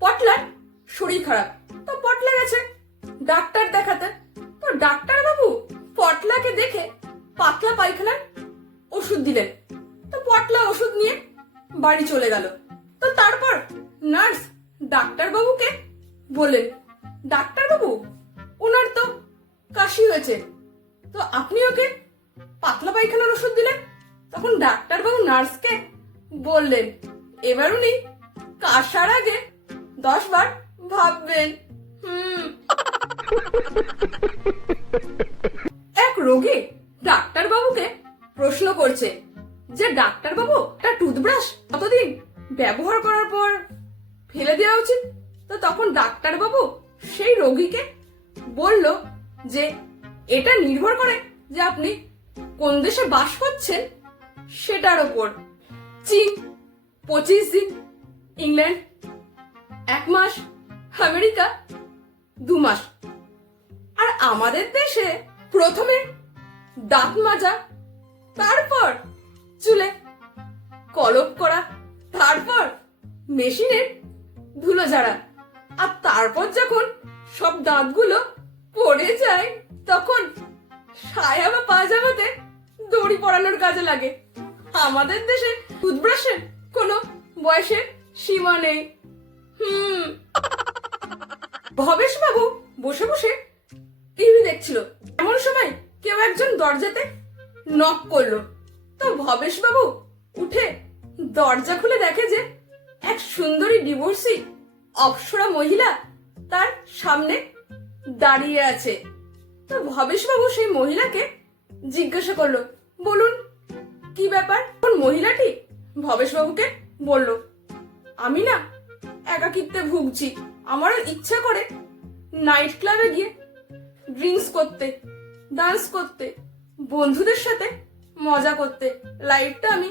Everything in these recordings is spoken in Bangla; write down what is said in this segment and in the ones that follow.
পটলার শরীর খারাপ। তো পটলা গেছে। ডাক্তার দেখাতে। তো ডাক্তার বাবু পটলাকে দেখে পাতলা পায়খানার ওষুধ দিলেন। তো পটলা ওষুধ নিয়ে বাড়ি চলে গেল। তো তারপর নার্স ডাক্তার বাবুকে বললেন ডাক্তার বাবু ওনার তো কাশি হয়েছে। তো আপনি ওকে পাতলা পায়খানার ওষুধ দিলেন? তখন ডাক্তার বাবু নার্সকে বললেন, এবার উনি কাশার আগে দশ বার ভাববেন। হুম। এক রোগী ডাক্তার বাবুকে প্রশ্ন করছে যে ডাক্তার বাবু একটা টুথব্রাশ কতদিন ব্যবহার করার পর ফেলে দেওয়া উচিত? তো তখন ডাক্তার বাবু সেই রোগীকে বলল যে, এটা নির্ভর করে যে আপনি কোন দেশে বাস করছেন সেটার ওপর। চীন, পঁচিশ দিন, ইংল্যান্ড এক মাস, আমেরিকা, দু মাস। আর আমাদের দেশে প্রথমে দাঁত মাজা, তারপর চুলে কলপ করা, তারপর মেশিনের ধুলো ঝাড়া। আর তারপর যখন সব দাঁতগুলো পড়ে যায়, তখন সায়া বা পাজামাতে দড়ি পরানোর কাজে লাগে। আমাদের দেশে টুথব্রাশের কোনো বয়সের সীমা নেই। হুম। ভবেশ বাবু বসে বসে টিভি দেখছিল। এমন সময় কেউ একজন দরজাতে নক করল। তো ভবেশ বাবু উঠে দরজা খুলে দেখে যে এক সুন্দরী ডিভোর্সি অপ্সরা মহিলা তার সামনে দাঁড়িয়ে আছে। তো ভবেশ বাবু সেই মহিলাকে জিজ্ঞাসা করল, বলুন, কি ব্যাপার? মহিলাটি? ভবেশ বাবুকে বলল, আমি না একাকিত্বে ভুগছি। আমারও ইচ্ছে করে নাইট ক্লাবে গিয়ে ড্রিঙ্কস করতে ডান্স করতে, বন্ধুদের সাথে মজা করতে লাইফটা আমি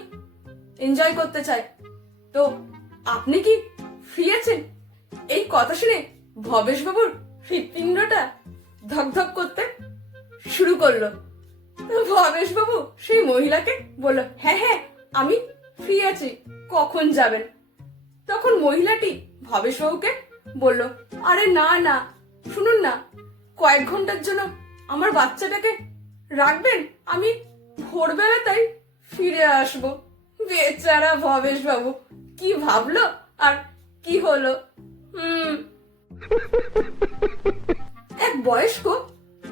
এনজয় করতে চাই। তো আপনি কি ফ্রি আছেন? এই কথা শুনে ভবেশ বাবুর হৃৎপিণ্ডটা ধকধক করতে শুরু করল। ভবেশ বাবু সেই মহিলাকে বলল হ্যাঁ হ্যাঁ আমি ফ্রি আছি। কখন যাবেন? তখন মহিলাটি ভবেশ বাবুকে বলল, আরে না না, শুনুন না, কয়েক ঘণ্টার জন্য আমার বাচ্চাটাকে রাখবেন? আমি ভোরবেলা তাই ফিরে আসব। বেচারা ভবেশ বাবু, কি ভাবলো আর কি হলো? হুম। এক বয়স্ক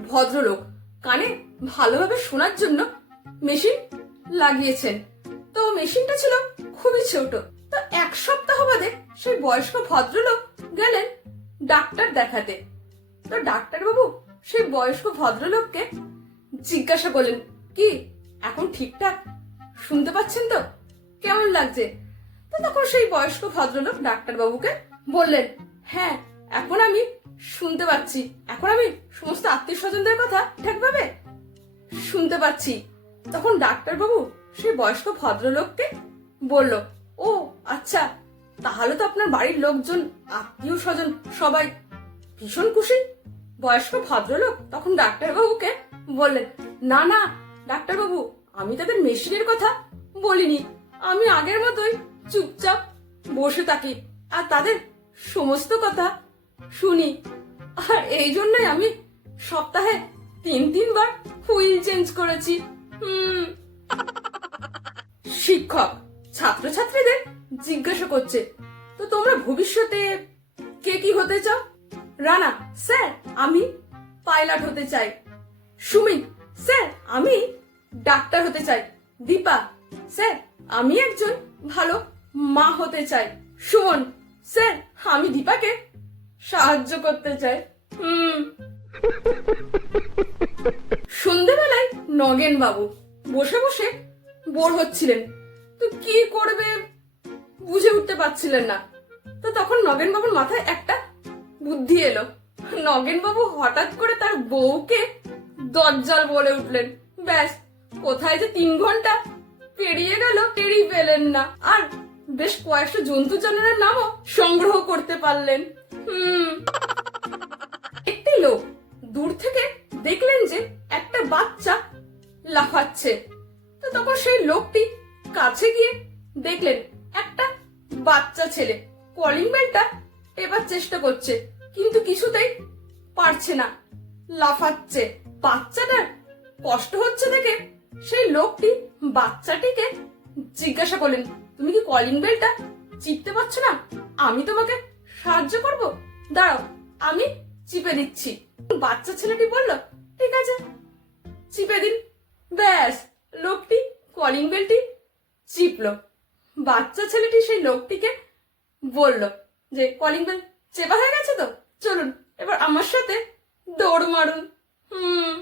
ভদ্রলোক কানে ভালোভাবে শোনার জন্য মেশিন লাগিয়েছেন। তো মেশিনটা ছিল খুবই ছোট। তো এক সপ্তাহ বাদে সেই বয়স্ক ভদ্রলোক গেলেন ডাক্তার দেখাতে। তো ডাক্তার বাবু সেই বয়স্ক ভদ্রলোককে জিজ্ঞাসা করলেন, কি, এখন ঠিকঠাক? শুনতে পাচ্ছেন তো? কেমন লাগছে? তো তখন সেই বয়স্ক ভদ্রলোক ডাক্তার বাবুকে বললেন হ্যাঁ এখন আমি শুনতে পাচ্ছি। এখন আমি সমস্ত আত্মীয় স্বজনদের কথা ঠিকভাবে শুনতে পাচ্ছি। তখন ডাক্তার বাবু সেই বয়স্ক ভদ্রলোককে বলল ও আচ্ছা। তাহলে তো আপনার বাড়ির লোকজন আত্মীয় স্বজন সবাই ভীষণ খুশি। বয়স্ক ভদ্রলোক তখন ডাক্তার বাবুকে বললেন, না না ডাক্তার বাবু আমি তাদের মেশিনের কথা বলিনি। আমি আগের মতোই চুপচাপ বসে থাকি আর তাদের সমস্ত কথা শুনি। আর এই জন্যই আমি সপ্তাহে তিন, তিনবার হুইল চেঞ্জ করেছি। হুম। শিক্ষক ছাত্রছাত্রীদের জিজ্ঞাসা করছে, তো তোমরা ভবিষ্যতে কে কি হতে চাও? রানা, স্যার, আমি পাইলট হতে চাই। সুমিত, স্যার, আমি ডাক্তার হতে চাই। দীপা, স্যার, আমি একজন ভালো মা হতে চাই। সুমন, স্যার, আমি দীপাকে সাহায্য করতে চাই। হুম। সন্ধেবেলায় নগেন বাবু বসে বসে বোর হচ্ছিলেন। তো কি করবে? বুঝে উঠতে পারছিলেন না। তো তখন নগেন বাবুর মাথায় একটা বুদ্ধি এলো। নগেন বাবু হঠাৎ করে তার বউকে দজ্জাল বলে উঠলেন। ব্যাস, কোথায় যে তিন ঘণ্টা পেরিয়ে গেল টেরি পেলেন না। আর বেশ কয়েকশো জন্তু জানোয়ারের নামও সংগ্রহ করতে পারলেন। হুম। কাছে গিয়ে দেখলেন একটা বাচ্চা ছেলে। কলিং বেলটা এবার চেষ্টা করছে, কিন্তু কিছুতেই পারছে না। লাফাচ্ছে। বাচ্চাটার কষ্ট হচ্ছে দেখে সেই লোকটি বাচ্চাটিকে জিজ্ঞাসা করলেন, তুমি কি কলিং বেলটা চিপতে পারছ না? আমি তোমাকে সাহায্য করব? দাঁড়াও, আমি চিপে দিচ্ছি। বাচ্চা ছেলেটি বলল, ঠিক আছে, চিপে দিন। ব্যাস, লোকটি কলিং বেলটি চিপলো। বাচ্চা ছেলেটি সেই লোকটিকে বলল যে, কলিং বেল, চেপা হয়ে গেছে তো? চলুন, এবার আমার সাথে দৌড় মারুন। হুম।